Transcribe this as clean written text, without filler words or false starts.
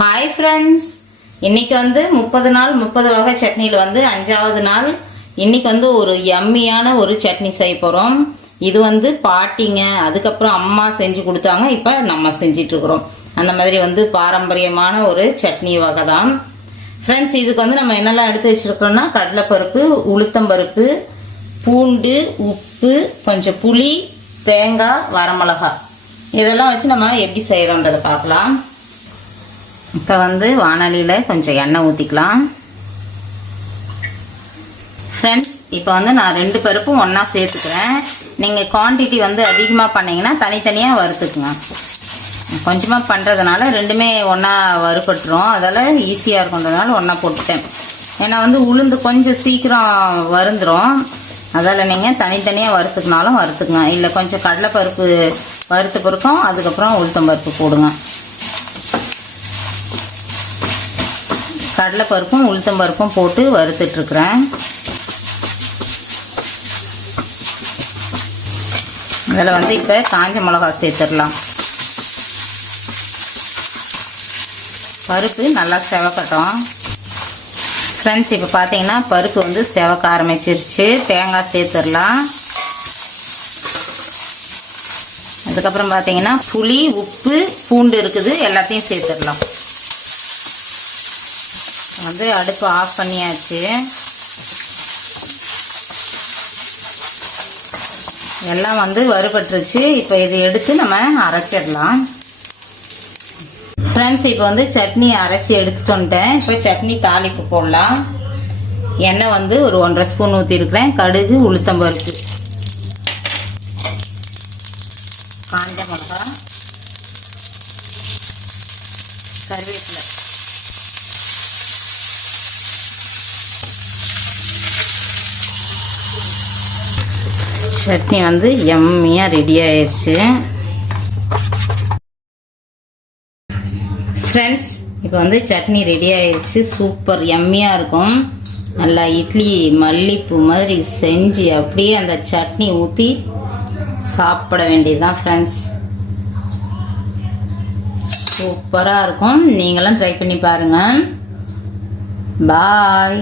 Hi friends, இன்றைக்கி வந்து 30 நாள் 30 வகை சட்னியில் வந்து 5வது நாள். இன்றைக்கி வந்து ஒரு யம்மியான ஒரு சட்னி செய்ய போகிறோம். இது வந்து பாட்டிங்க அதுக்கப்புறம் அம்மா செஞ்சு கொடுத்தாங்க, இப்போ நம்ம செஞ்சிட்ருக்குறோம். அந்த மாதிரி வந்து பாரம்பரியமான ஒரு சட்னி வகை தான் ஃப்ரெண்ட்ஸ். இதுக்கு வந்து நம்ம என்னெல்லாம் எடுத்து வச்சுருக்கோம்னா கடலைப்பருப்பு, உளுத்தம்பருப்பு, பூண்டு, உப்பு, கொஞ்சம் புளி, தேங்காய், வரமிளகாய், இதெல்லாம் வச்சு நம்ம எப்படி செய்கிறோன்றதை பார்க்கலாம். இப்போ வந்து வானலியில் கொஞ்சம் எண்ணெய் ஊற்றிக்கலாம் ஃப்ரெண்ட்ஸ். இப்போ வந்து நான் 2 பருப்பும் ஒன்றா சேர்த்துக்கிறேன். நீங்கள் குவான்டிட்டி வந்து அதிகமாக பண்ணிங்கன்னா தனித்தனியாக வறுத்துக்குங்க. கொஞ்சமாக பண்ணுறதுனால ரெண்டுமே ஒன்றா வறுபட்டுரும், அதெல்லாம் ஈஸியாக இருக்குன்றதுனால ஒன்றா போட்டுட்டேன். ஏன்னா வந்து உளுந்து கொஞ்சம் சீக்கிரம் வருந்துடும், அதில் நீங்கள் தனித்தனியாக வறுத்துக்கினாலும் வறுத்துக்குங்க. இல்லை கொஞ்சம் கடலைப்பருப்பு வறுத்த பிறக்கும் அதுக்கப்புறம் உளுத்தம்பருப்பு போடுங்க. கடலைப்பருப்பும் உளுத்தம்பருப்பும் போட்டு வறுத்துட்ருக்குறேன். அதில் வந்து இப்போ காஞ்ச மிளகா சேர்த்துடலாம். பருப்பு நல்லா செவக்கட்டும் ஃப்ரெண்ட்ஸ். இப்போ பார்த்தீங்கன்னா பருப்பு வந்து செவக்க ஆரம்பிச்சிருச்சு. தேங்காய் சேர்த்துடலாம். அதுக்கப்புறம் பார்த்தீங்கன்னா புளி, உப்பு, பூண்டு இருக்குது, எல்லாத்தையும் சேர்த்துடலாம். வந்து அடுப்பு ஆஃப் பண்ணியாச்சு. எல்லாம் வந்து வறுபட்டுருச்சு. இப்போ இது எடுத்து நம்ம அரைச்சிடலாம் ஃப்ரெண்ட்ஸ். இப்போ வந்து சட்னி அரைச்சி எடுத்துட்டு வந்துட்டேன். இப்போ சட்னி தாளிப்பு போடலாம். எண்ணெய் வந்து ஒரு 1.5 ஸ்பூன் ஊற்றிருக்கிறேன். கடுகு, உளுத்தம்பருப்பு, காஞ்ச மிளகா, கருவேப்பிலை, சட்னி வந்து யம்மியாக ரெடி ஆயிடுச்சு ஃப்ரெண்ட்ஸ். இப்போ வந்து சட்னி ரெடி ஆயிடுச்சு. சூப்பர் யம்மியாக இருக்கும். நல்லா இட்லி மல்லிப்பூ மாதிரி செஞ்சு அப்படியே அந்த சட்னி ஊற்றி சாப்பிட வேண்டியது தான் ஃப்ரெண்ட்ஸ். சூப்பராக இருக்கும். நீங்களும் ட்ரை பண்ணி பாருங்கள். பாய்.